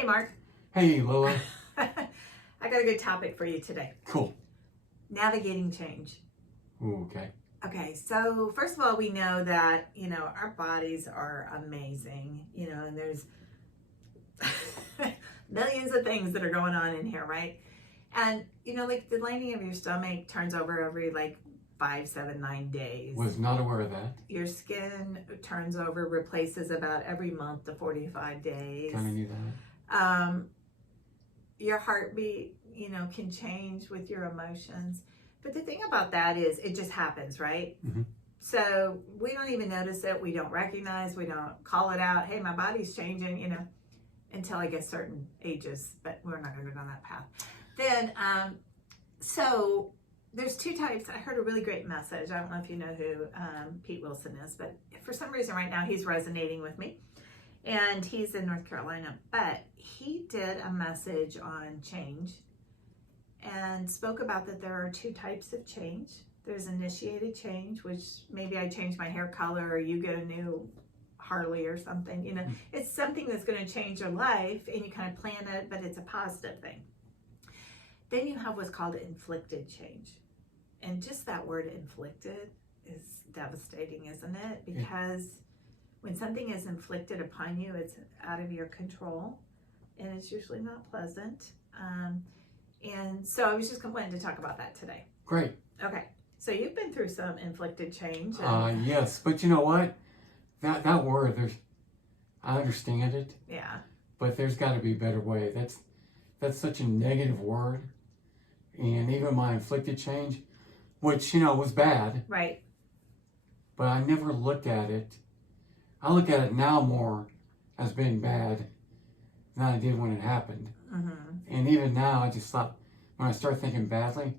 Hey, Mark. Hey, Lola. I got a good topic for you today. Cool. Navigating change. Ooh, okay. Okay, so first of all, we know that, our bodies are amazing, and there's millions of things that are going on in here, right? And, like the lining of your stomach turns over every 5, 7, 9 days. Was not aware of that. Your skin turns over, replaces about every month to 45 days. Kind of knew that. Your heartbeat, can change with your emotions. But the thing about that is it just happens, right? Mm-hmm. So we don't even notice it. We don't recognize, we don't call it out. Hey, my body's changing, until I get certain ages, but we're not going to go down that path. Then, so there's two types. I heard a really great message. I don't know if you know who Pete Wilson is, but for some reason right now he's resonating with me. And he's in North Carolina, but he did a message on change and spoke about that there are two types of change. There's initiated change, which maybe I change my hair color or you get a new Harley or something, it's something that's going to change your life and you kind of plan it, but it's a positive thing. Then you have what's called inflicted change. And just that word inflicted is devastating, isn't it? Because when something is inflicted upon you, it's out of your control and it's usually not pleasant. And so I was just wanting to talk about that today. Great. Okay. So you've been through some inflicted change. Yes, but you know what? That word, I understand it. Yeah. But there's got to be a better way. That's such a negative word. And even my inflicted change, which, was bad. Right. But I never looked at it. I look at it now more as being bad than I did when it happened. Mm-hmm. And even now, I just thought, when I start thinking badly,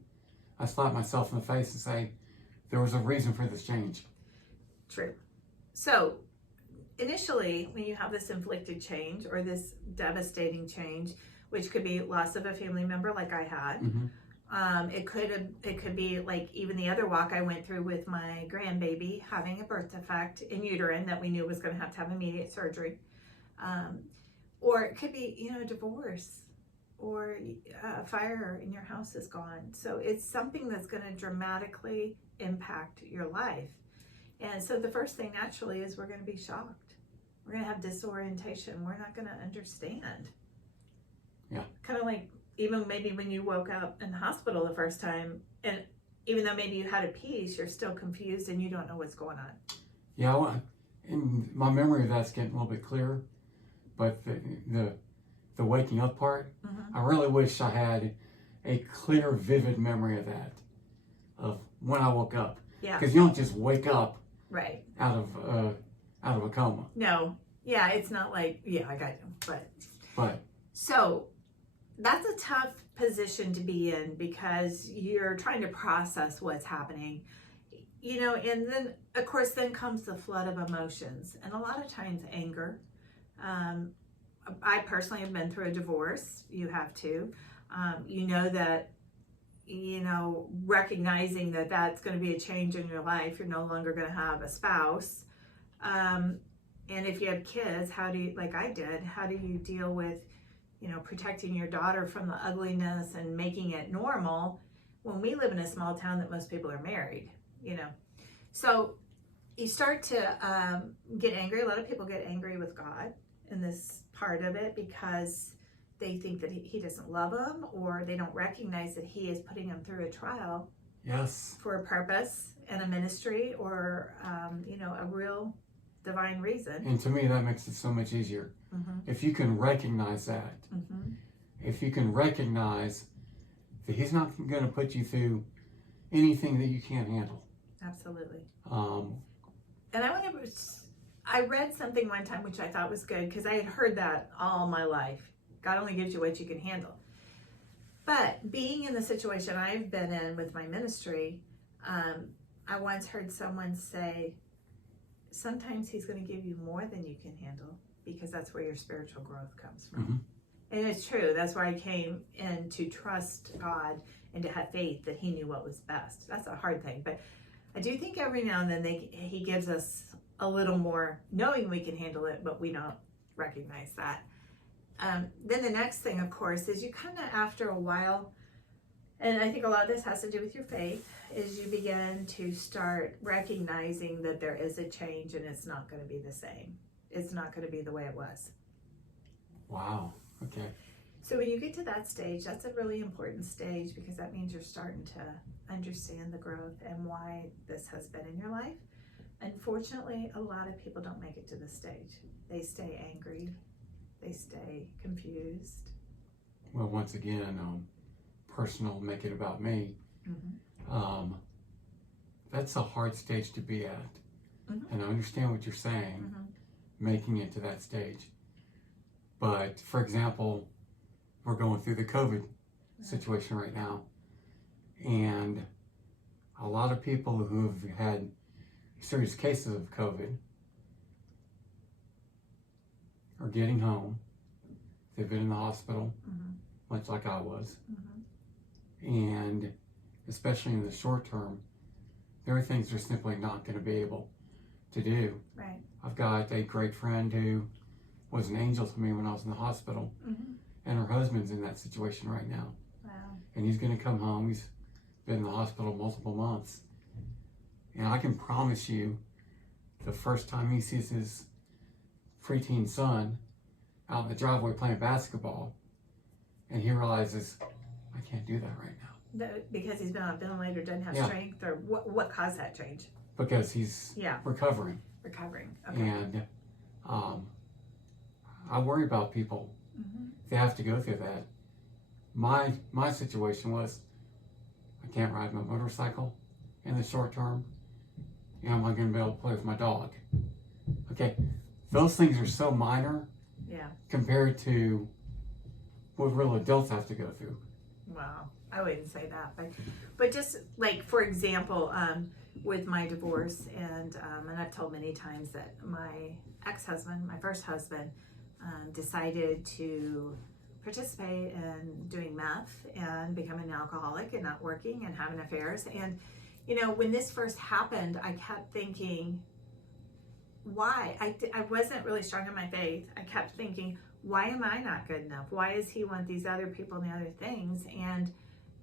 I slap myself in the face and say, there was a reason for this change. True. So initially, when you have this inflicted change or this devastating change, which could be loss of a family member like I had, mm-hmm. It could be like even the other walk I went through with my grandbaby having a birth defect in uterine that we knew was going to have immediate surgery. Or it could be, a divorce or a fire in your house is gone. So it's something that's going to dramatically impact your life. And so the first thing naturally is we're going to be shocked. We're going to have disorientation. We're not going to understand. Yeah. Kind of like even maybe when you woke up in the hospital the first time, and even though maybe you had a piece, you're still confused and you don't know what's going on. Yeah, well, and my memory of that's getting a little bit clearer, but the waking up part, Mm-hmm. I really wish I had a clear, vivid memory of that, of when I woke up. Yeah. Because you don't just wake up right out of a coma. No. Yeah, it's not like, yeah, I got you. But so that's a tough position to be in because you're trying to process what's happening, and then of course then comes the flood of emotions, and a lot of times anger. I personally have been through a divorce. You have too. That recognizing that that's going to be a change in your life. You're no longer going to have a spouse, and if you have kids, how do you, like I did, how do you deal with protecting your daughter from the ugliness and making it normal when we live in a small town that most people are married, So you start to get angry. A lot of people get angry with God in this part of it because they think that he doesn't love them, or they don't recognize that he is putting them through a trial. yes, For a purpose and a ministry or, a real divine reason. and to me that makes it so much easier. Mm-hmm. If you can recognize that, Mm-hmm. if you can recognize that he's not going to put you through anything that you can't handle. Absolutely. And I read something one time which I thought was good because I had heard that all my life. God only gives you what you can handle. But being in the situation I've been in with my ministry, I once heard someone say, sometimes he's going to give you more than you can handle because that's where your spiritual growth comes from. Mm-hmm. And it's true. That's where I came in to trust God and to have faith that he knew what was best. That's a hard thing. But I do think every now and then he gives us a little more knowing we can handle it, but we don't recognize that. then the next thing, of course, is you kind of, after a while, and I think a lot of this has to do with your faith, is you begin to start recognizing that there is a change and it's not going to be the same. It's not going to be the way it was. Wow. Okay. So when you get to that stage, that's a really important stage, because that means you're starting to understand the growth and why this has been in your life. Unfortunately, a lot of people don't make it to this stage. They stay angry. They stay confused. Well, once again, personal, make it about me. Mm-hmm. That's a hard stage to be at. Mm-hmm. And I understand what you're saying, Mm-hmm. making it to that stage. But for example, we're going through the COVID situation right now. And a lot of people who have had serious cases of COVID are getting home. They've been in the hospital, Mm-hmm. much like I was. Mm-hmm. And especially in the short term, there are things they're simply not going to be able to do. Right. I've got a great friend who was an angel to me when I was in the hospital, Mm-hmm. and her husband's in that situation right now. Wow. And he's going to come home. He's been in the hospital multiple months. And I can promise you, the first time he sees his preteen son out in the driveway playing basketball, and he realizes, I can't do that right now. Because he's been on a ventilator, doesn't have Yeah. strength, or what caused that change? Because he's recovering. Recovering. Okay. And I worry about people. Mm-hmm. They have to go through that. My situation was, I can't ride my motorcycle in the short term. Am I going to be able to play with my dog? Okay, those things are so minor. Yeah. Compared to what real adults have to go through. Wow. I wouldn't say that, but just like, for example, with my divorce, and I've told many times that my ex-husband, my first husband, decided to participate in doing meth and becoming an alcoholic and not working and having affairs. And, you know, when this first happened, I kept thinking, why? I wasn't really strong in my faith. I kept thinking, why am I not good enough? Why does he want these other people and the other things? And,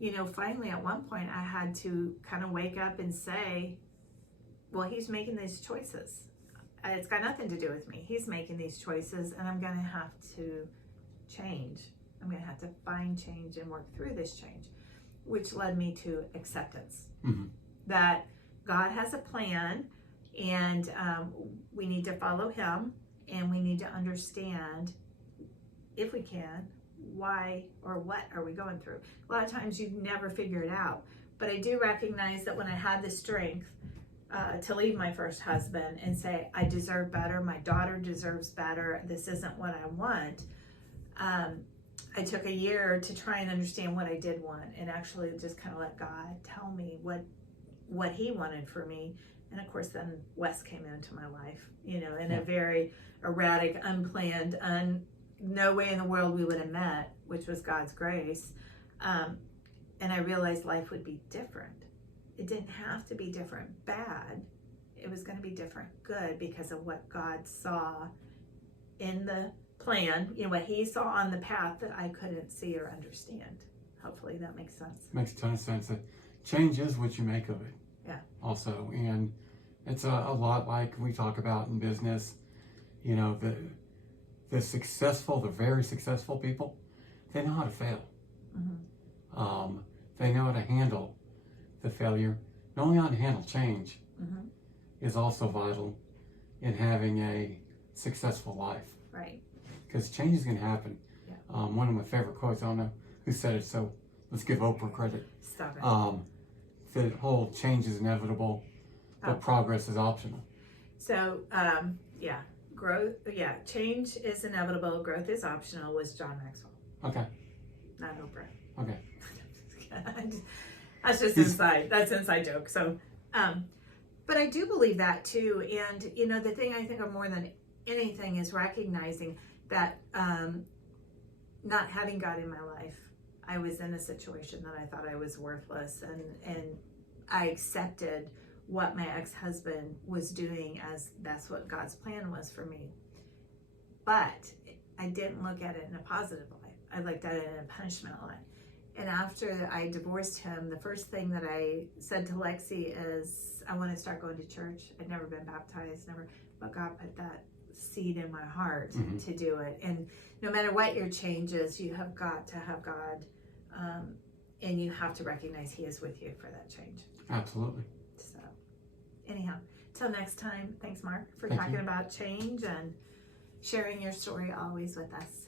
you know, finally at one point I had to kind of wake up and say, well, he's making these choices. It's got nothing to do with me. He's making these choices, and I'm going to have to change. I'm going to have to find change and work through this change, which led me to acceptance. Mm-hmm. That God has a plan, and we need to follow him, and we need to understand, if we can, why or what are we going through. A lot of times you never figure it out, but I do recognize that when I had the strength to leave my first husband and say, I deserve better, my daughter deserves better, this isn't what I want, I took a year to try and understand what I did want, and actually just kind of let God tell me what he wanted for me. And of course then Wes came into my life, you know, in a very erratic, unplanned, no way in the world we would have met, which was God's grace. And I realized life would be different. It didn't have to be different bad. It was going to be different good, because of what God saw in the plan, you know, what he saw on the path that I couldn't see or understand. Hopefully that makes sense. Makes a ton of sense. Change is what you make of it. Yeah. Also, and it's a lot like we talk about in business. You know, the very successful people, they know how to fail. Mm-hmm. They know how to handle the failure. Knowing how to handle change Mm-hmm. is also vital in having a successful life. Right. Because change is going to happen. Yeah. One of my favorite quotes, I don't know who said it, so let's give Oprah credit. Stop it. The whole change is inevitable, but progress is optional. So, change is inevitable, growth is optional, was John Maxwell. Okay. Not Oprah. Okay. That's just that's inside joke. So, but I do believe that too. And, you know, the thing I think of more than anything is recognizing that not having God in my life, I was in a situation that I thought I was worthless, and I accepted what my ex-husband was doing as that's what God's plan was for me. But I didn't look at it in a positive light. I looked at it in a punishment light. And after I divorced him, the first thing that I said to Lexi is, I want to start going to church. I'd never been baptized, but God put that seed in my heart to do it. And no matter what your change is, you have got to have God, and you have to recognize He is with you for that change. Absolutely. So, anyhow, till next time, thanks, Mark, for Thank talking you. about change and sharing your story always with us.